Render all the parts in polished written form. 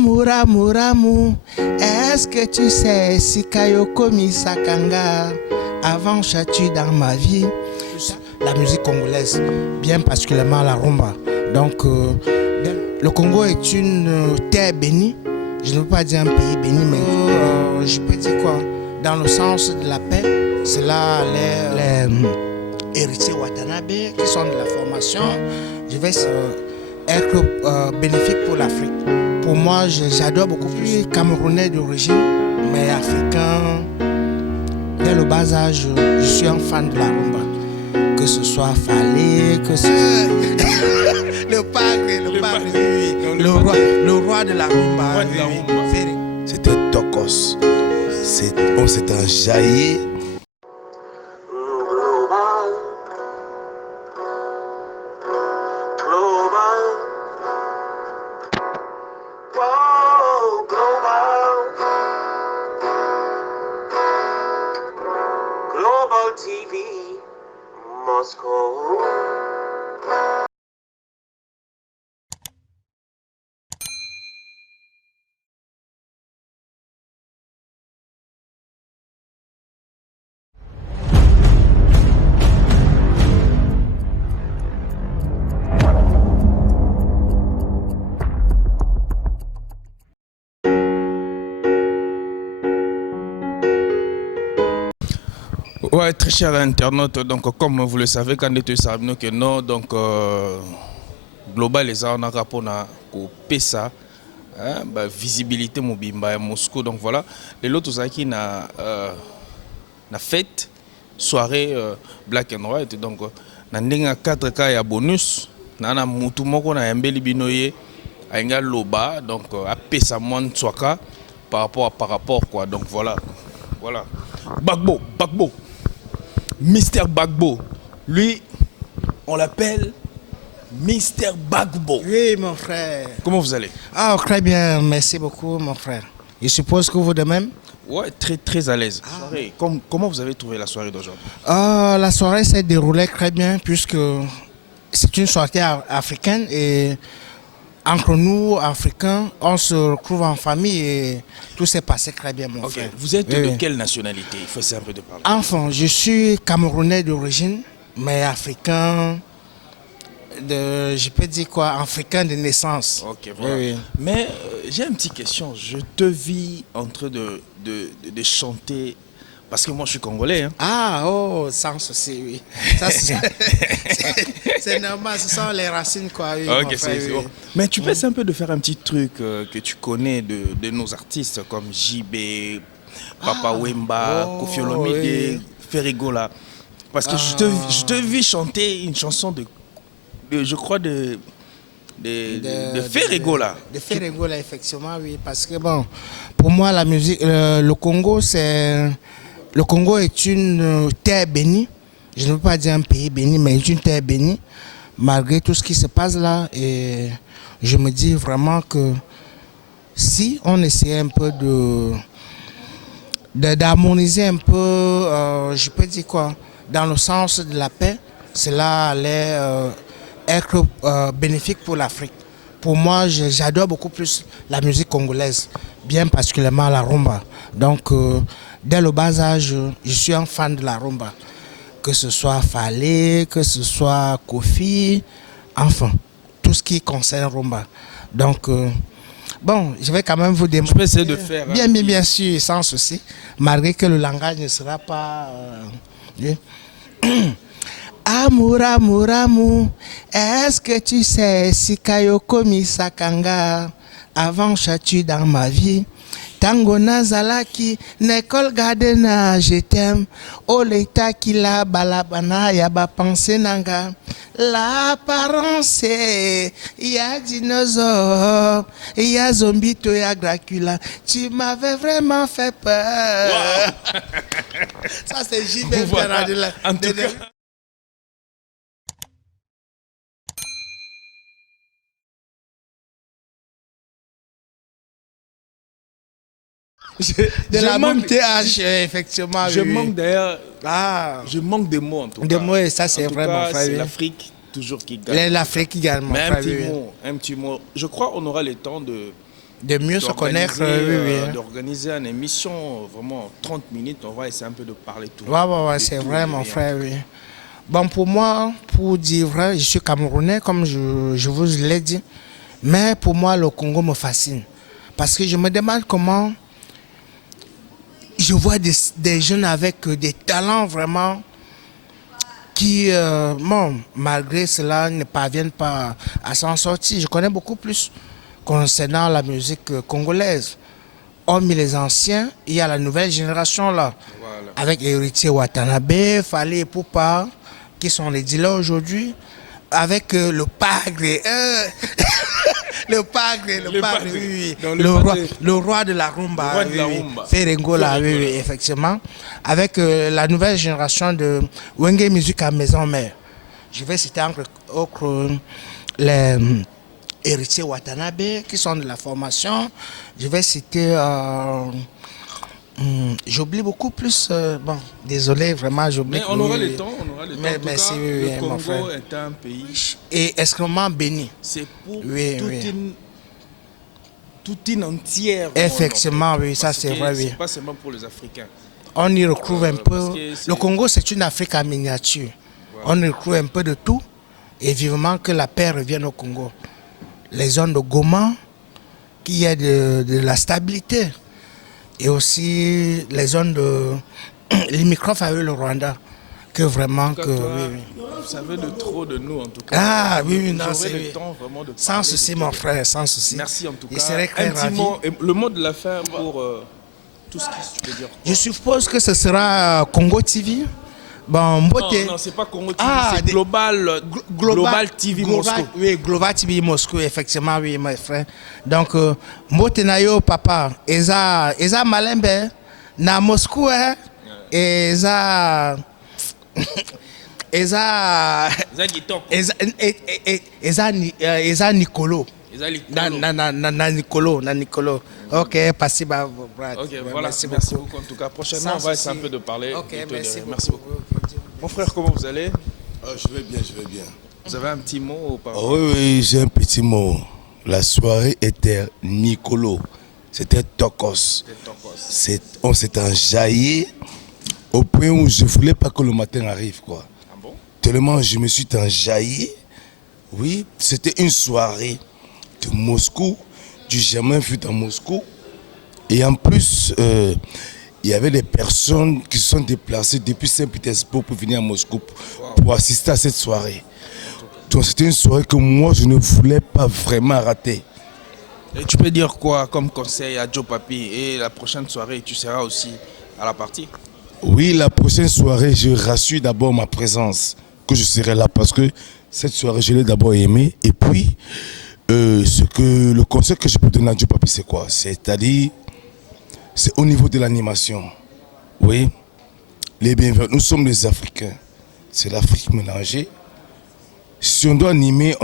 Amour, amour, amour, est-ce que tu sais si Kayoko Misakanga avant châtu dans ma vie? La musique congolaise, bien particulièrement la rumba. Donc, le Congo est une terre bénie. Je ne veux pas dire un pays béni, mais je peux dire quoi? Dans le sens de la paix, c'est là les héritiers Watanabe qui sont de la formation. Je vais être bénéfique pour l'Afrique. Pour moi, j'adore beaucoup plus Camerounais d'origine, mais africain. Dès le bas âge, je suis un fan de la rumba. Que ce soit Fallé, que ce soit le roi de la rumba. C'était Tokos. C'est un jaillet. Global TV, Moscow. Ouais, très cher internaute, donc comme vous le savez, quand tu savez que non, donc global les on a rapport à PESA, visibilité mobimba à Moscou, donc voilà. Et l'autre qui na fête, soirée black and white, donc na ndenga 4K ya bonus, na mutu moko na yambeli binoye, ainga loba, donc à PESA moins soaka par rapport quoi, donc voilà. Bagbo. Mister Bagbo, lui, on l'appelle Mister Bagbo. Oui, mon frère. Comment vous allez? Ah, très bien, merci beaucoup, mon frère. Je suppose que vous de même? Ouais, très à l'aise. Comment vous avez trouvé la soirée d'aujourd'hui? La soirée s'est déroulée très bien puisque c'est une soirée africaine et entre nous, Africains, on se retrouve en famille et tout s'est passé très bien, mon frère. Vous êtes de quelle nationalité? Il faut un peu de parler. Enfin, je suis Camerounais d'origine, mais africain, je peux dire quoi, africain de naissance. Ok, voilà. Oui. Mais j'ai une petite question. Je te vis en train de chanter. Parce que moi, je suis congolais. Hein. Ah, oh, sans souci, oui. C'est normal, ce sont les racines, quoi. Oui, ok, c'est bon. Mais tu peux un peu de faire un petit truc que tu connais de nos artistes comme JB, Papa Wemba, Koffi Olomide, Ferrigola. Parce que je te vis chanter une chanson je crois, de Ferrigola. De Ferrigola, effectivement, oui. Parce que, bon, pour moi, la musique, le Congo, c'est... Le Congo est une terre bénie. Je ne veux pas dire un pays béni, mais une terre bénie. Malgré tout ce qui se passe là. Et je me dis vraiment que si on essayait un peu d'harmoniser un peu, je peux dire quoi, dans le sens de la paix, cela allait être bénéfique pour l'Afrique. Pour moi, j'adore beaucoup plus la musique congolaise, bien particulièrement la rumba. Donc, dès le bas âge, je suis un fan de la rumba. Que ce soit Fallé, que ce soit Kofi, enfin, tout ce qui concerne rumba. Donc, bon, je vais quand même vous démontrer. Je peux essayer de faire. Bien sûr, sans souci. Malgré que le langage ne sera pas... Amour, amour, amour, est-ce que tu sais si Kayoko Misakanga avant châtu dans ma vie? Tango nazalaki, Nekol Gardena, je t'aime. Oleta kila balabana, yaba pensé nanga. L'apparence, ya dinosaure, ya zombie, to ya Dracula. Tu m'avais vraiment fait peur. Wow. Ça, c'est JB. Voilà. En tout cas. Je manque TH, effectivement. Je manque d'ailleurs. Je manque de mots en tout cas. Des mots, et ça c'est vraiment. C'est l'Afrique toujours qui gagne. L'Afrique également. Mais un petit mot. Je crois qu'on aura le temps de De mieux se connaître, oui. D'organiser une émission, vraiment 30 minutes, on va essayer un peu de parler tout. Ouais, c'est vrai, mon frère, oui. Bon, pour moi, pour dire vrai, je suis Camerounais, comme je vous l'ai dit. Mais pour moi, le Congo me fascine. Parce que je me demande comment je vois des jeunes avec des talents vraiment qui, malgré cela, ne parviennent pas à s'en sortir. Je connais beaucoup plus concernant la musique congolaise. Hormis les anciens, il y a la nouvelle génération là, voilà. Avec Héritier Watanabe, Fally Ipupa, qui sont les dealers aujourd'hui, avec le Pagre, le Pagre, oui. Le roi de la rumba, Ferengola, oui, effectivement, avec la nouvelle génération de Wenge Musique à Maison Mère. Je vais citer encore les Héritier Watanabe, qui sont de la formation. Je vais citer... j'oublie beaucoup plus. Bon, désolé, vraiment, j'oublie. Mais on aura le temps. Mais en tout merci, cas, oui, le mon Congo frère. est un pays... Et extrêmement béni. C'est pour Oui. toute une entière. Effectivement, oui, ça c'est vrai, oui. C'est pas seulement pour les Africains. On y retrouve un peu... Le Congo, c'est une Afrique en miniature. Voilà. On y retrouve un peu de tout. Et vivement que la paix revienne au Congo. Les zones de Goma, qu'il y ait de la stabilité. Et aussi les zones de limitrophes avec le Rwanda. Que vraiment que... oui. Vous savez de trop de nous en tout cas. Ah oui, non, c'est... le temps vraiment de sans souci, mon frère, sans souci. Merci en tout cas. Il serait très ravi. Le mot de la fin pour tout ce qui tu peux dire. Je suppose que ce sera Congo TV. Bon, non, c'est pas Congo TV, c'est Global TV Moscou. Oui, Global TV Moscou, effectivement, oui, mon frère. Donc, Mbotenayo, papa, Eza Malembe, na Moscou, hein, Eza Nicolo. Na Nicolo. Ok, passez bah, ok, voilà, merci beaucoup. En tout cas, prochainement, on va essayer un peu de parler. Ok, merci beaucoup. Mon frère, comment vous allez? Je vais bien. Vous avez un petit mot ou pas? Oui, j'ai un petit mot. La soirée était Nicolo. C'était Tokos. On s'est enjaillé au point où je ne voulais pas que le matin arrive, quoi. Ah bon? Tellement je me suis enjaillé. Oui, c'était une soirée de Moscou, du jamais vu dans Moscou. Et en plus, il y avait des personnes qui se sont déplacées depuis Saint-Pétersbourg pour venir à Moscou pour assister à cette soirée. Donc c'était une soirée que moi, je ne voulais pas vraiment rater. Et tu peux dire quoi comme conseil à Joe Papi? Et la prochaine soirée, tu seras aussi à la partie? Oui, la prochaine soirée, je rassure d'abord ma présence, que je serai là parce que cette soirée, je l'ai d'abord aimée. Et puis, le conseil que je peux donner à Joe Papi, c'est quoi? C'est-à-dire, c'est au niveau de l'animation. Oui, les bienvenus, nous sommes les Africains. C'est l'Afrique mélangée. Si on doit animer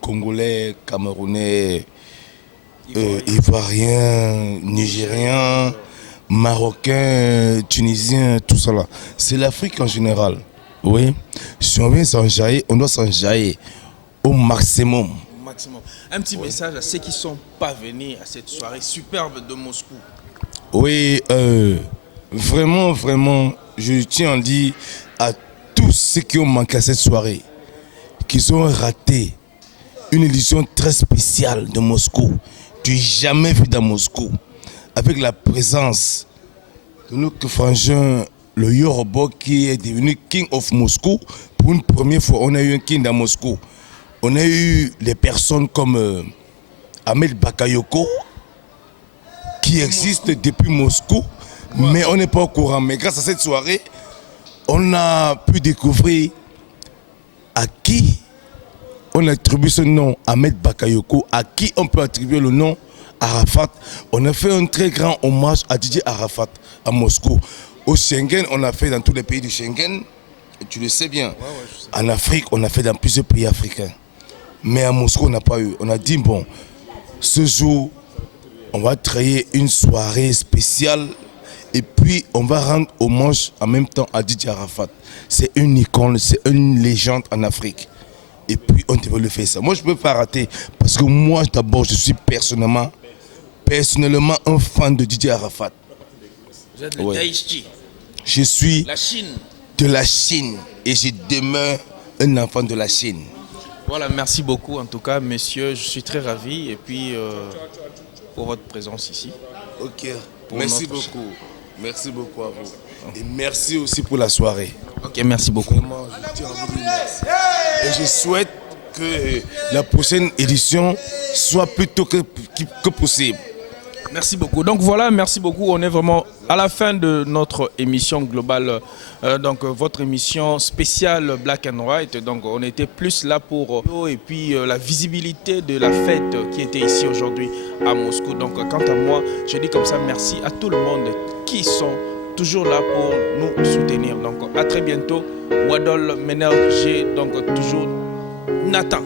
Congolais, Camerounais, Ivoiriens, Nigériens, Marocains, Tunisiens, tout ça là. C'est l'Afrique en général. Oui. Si on vient s'enjailler, on doit s'enjailler au maximum. Un petit message à ceux qui ne sont pas venus à cette soirée superbe de Moscou. Oui, vraiment, je tiens à dire à tous ceux qui ont manqué à cette soirée, qu'ils ont raté une édition très spéciale de Moscou, du jamais vu dans Moscou, avec la présence de notre frangin, le Yorobo, qui est devenu King of Moscou. Pour une première fois, on a eu un King dans Moscou. On a eu des personnes comme Ahmed Bakayoko, qui existe depuis Moscou, mais on n'est pas au courant. Mais grâce à cette soirée, on a pu découvrir à qui on attribue ce nom, Ahmed Bakayoko, à qui on peut attribuer le nom Arafat. On a fait un très grand hommage à Didier Arafat à Moscou. Au Schengen, on a fait dans tous les pays du Schengen, tu le sais bien. Je sais. En Afrique, on a fait dans plusieurs pays africains. Mais à Moscou, on n'a pas eu. On a dit, bon, ce jour, on va créer une soirée spéciale et puis on va rendre hommage en même temps à Didier Arafat. C'est une icône, c'est une légende en Afrique. Et puis on devait le faire ça. Moi je ne peux pas rater parce que moi d'abord je suis personnellement un fan de Didier Arafat. Vous êtes le Ouais. Daïchi, Je suis la Chine. de la Chine et je demeure un enfant de la Chine. Voilà, merci beaucoup en tout cas, messieurs. Je suis très ravi et puis pour votre présence ici. Ok, Pour merci notre- beaucoup. Merci beaucoup à vous. Et merci aussi pour la soirée. Ok, merci beaucoup. Vraiment, je tiens à vous dire merci. Et je souhaite que la prochaine édition soit plus tôt que possible. Merci beaucoup. Donc voilà, merci beaucoup. On est vraiment à la fin de notre émission globale, donc votre émission spéciale Black and White. Donc on était plus là pour et puis la visibilité de la fête qui était ici aujourd'hui à Moscou. Donc quant à moi, je dis comme ça merci à tout le monde qui sont toujours là pour nous soutenir. Donc à très bientôt. Wadol Ménage, donc toujours Nathan.